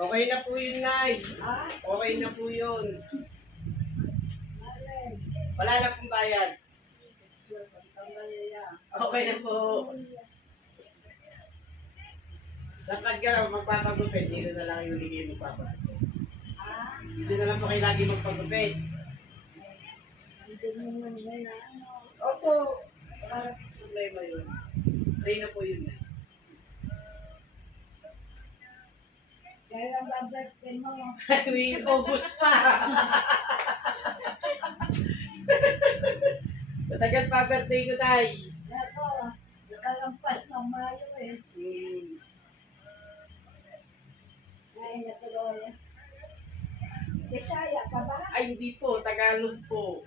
Okay na po yun, Nay. Ha? Okay na po yun. Alin? Wala na pong bayad. Okay na po. Sa ka lang magpapagupit, dito na lang yung lingin magpapagupit. Ha? Dito na lang po kayo lagi magpagupit. Hindi naman yun na ano. Opo. Wala na pong problema yun. Okay na po yun. Kailan ba birthday mo? Ay, August pa. Matagal pa birthday ko, Tay. Ako, nakalampas ng Mayo eh. Ay, natuloy. Bisaya ka ba? Ay, hindi po. Tagalog po.